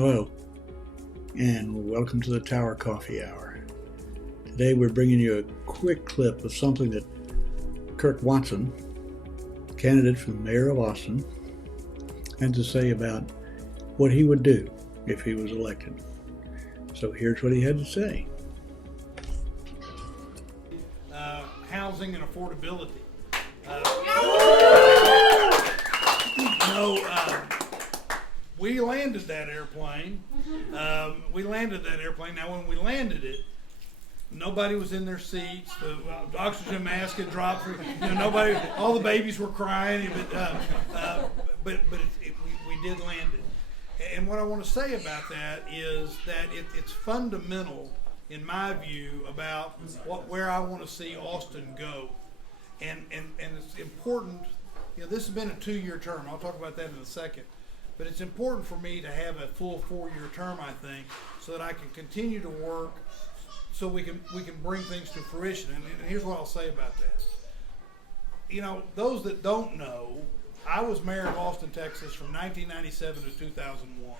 Hello, and welcome to the Tower Coffee Hour. Today we're bringing you a quick clip of something that Kirk Watson, candidate for the mayor of Austin, had to say about what he would do if he was elected. So here's what he had to say. Housing and affordability. We landed that airplane. Now, when we landed it, nobody was in their seats. The oxygen mask had dropped. Nobody. All the babies were crying. We did land it. And what I want to say about that is that it's fundamental, in my view, about where I want to see Austin go, and it's important. This has been a 2-year term. I'll talk about that in a second. But it's important for me to have a full 4-year term, I think, so that I can continue to work, so we can bring things to fruition. And here's what I'll say about that. Those that don't know, I was mayor of Austin, Texas from 1997 to 2001.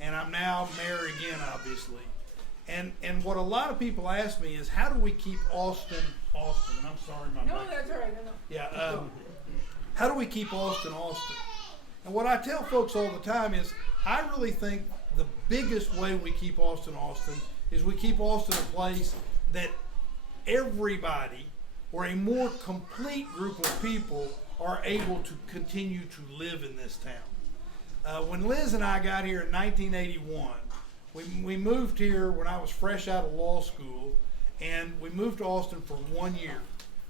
And I'm now mayor again, obviously. And what a lot of people ask me is, how do we keep Austin? And I'm sorry, my No, that's all right. No. Yeah. How do we keep Austin? And what I tell folks all the time is, I really think the biggest way we keep Austin is we keep Austin a place that everybody, or a more complete group of people, are able to continue to live in this town. When Liz and I got here in 1981, we moved here when I was fresh out of law school, and we moved to Austin for 1 year.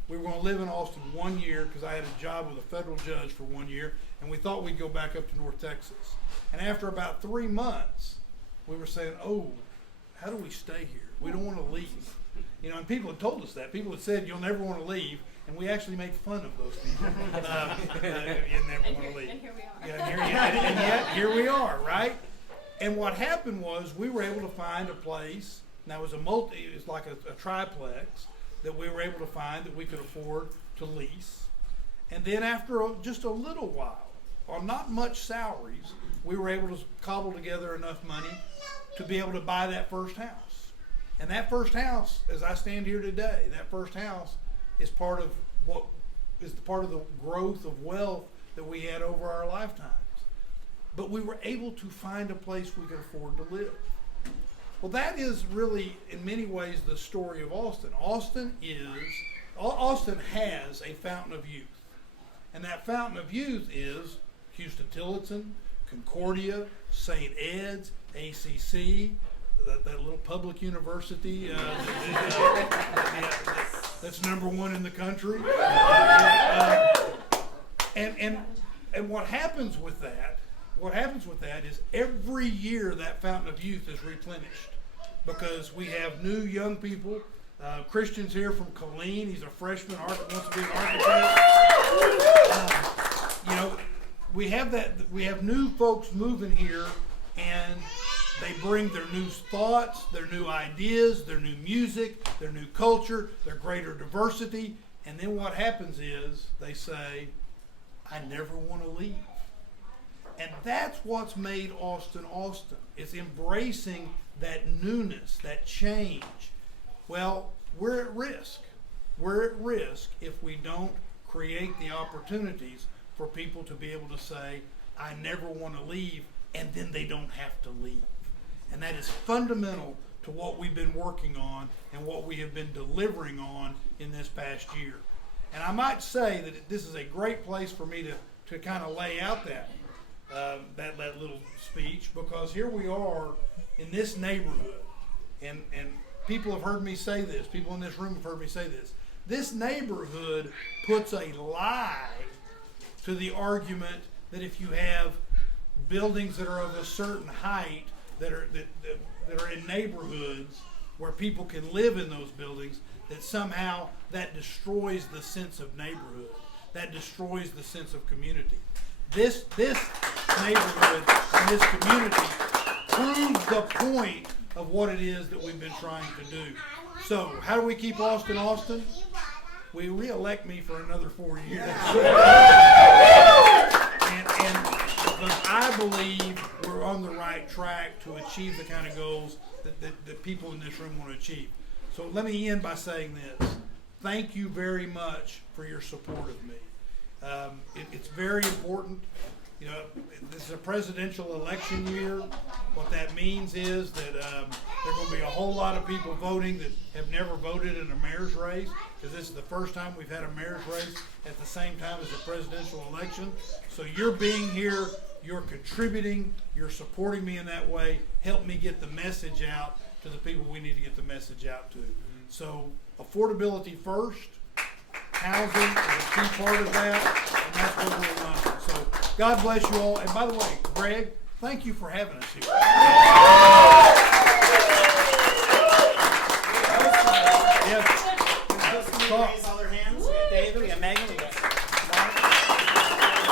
We were going to live in Austin 1 year because I had a job with a federal judge for 1 year, and we thought we'd go back up to North Texas. And after about 3 months, we were saying, how do we stay here? We don't want to leave. And people had told us that. People had said, you'll never want to leave, and we actually made fun of those people. You never want to leave. And here we are. And yet, here we are, right? And what happened was, we were able to find a place, and that was it's like a triplex, that we were able to find that we could afford to lease. And then after just a little while, on not much salaries, we were able to cobble together enough money to be able to buy that first house. And that first house, as I stand here today, that first house is part of the growth of wealth that we had over our lifetimes. But we were able to find a place we could afford to live. Well, that is really, in many ways, the story of Austin. Austin has a fountain of youth. And that fountain of youth is Houston-Tillotson, Concordia, St. Ed's, ACC, that little public university that's number one in the country. And what happens with that is, every year that fountain of youth is replenished, because we have new young people. Christian's here from Killeen. He's a freshman, wants to be an architect. We have new folks moving here, and they bring their new thoughts, their new ideas, their new music, their new culture, their greater diversity. And then what happens is, they say, I never want to leave. And that's what's made Austin Austin. It's embracing that newness, that change. Well, we're at risk. We're at risk if we don't create the opportunities for people to be able to say, I never want to leave, and then they don't have to leave. And that is fundamental to what we've been working on and what we have been delivering on in this past year. And I might say that this is a great place for me to kind of lay out that little speech, because here we are in this neighborhood, and people have heard me say this, people in this room have heard me say this. This neighborhood puts a lie to the argument that if you have buildings that are of a certain height, that are in neighborhoods where people can live in those buildings, that somehow that destroys the sense of neighborhood, that destroys the sense of community. This neighborhood and this community proves the point of what it is that we've been trying to do. So, how do we keep Austin Austin? We re-elect me for another 4 years. And because I believe we're on the right track to achieve the kind of goals that people in this room want to achieve. So let me end by saying this. Thank you very much for your support of me. It's very important. You know, this is a presidential election year. What that means is that there are going to be a whole lot of people voting that have never voted in a mayor's race, because this is the first time we've had a mayor's race at the same time as the presidential election. So you're being here, you're contributing, you're supporting me in that way. Help me get the message out to the people we need to get the message out to. So affordability first. Housing is a key part of that, and that's what we're running. So God bless you all. And by the way, Greg, thank you for having us here. Yes. Raise all their hands. We got David, we got Megan, we got Mark,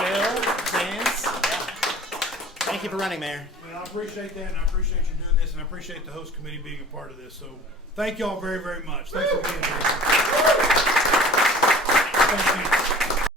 Bill, James. Thank you for running, Mayor. Well, I appreciate that, and I appreciate you doing this, and I appreciate the host committee being a part of this. So thank you all very, very much. Thanks for being here. Thank you.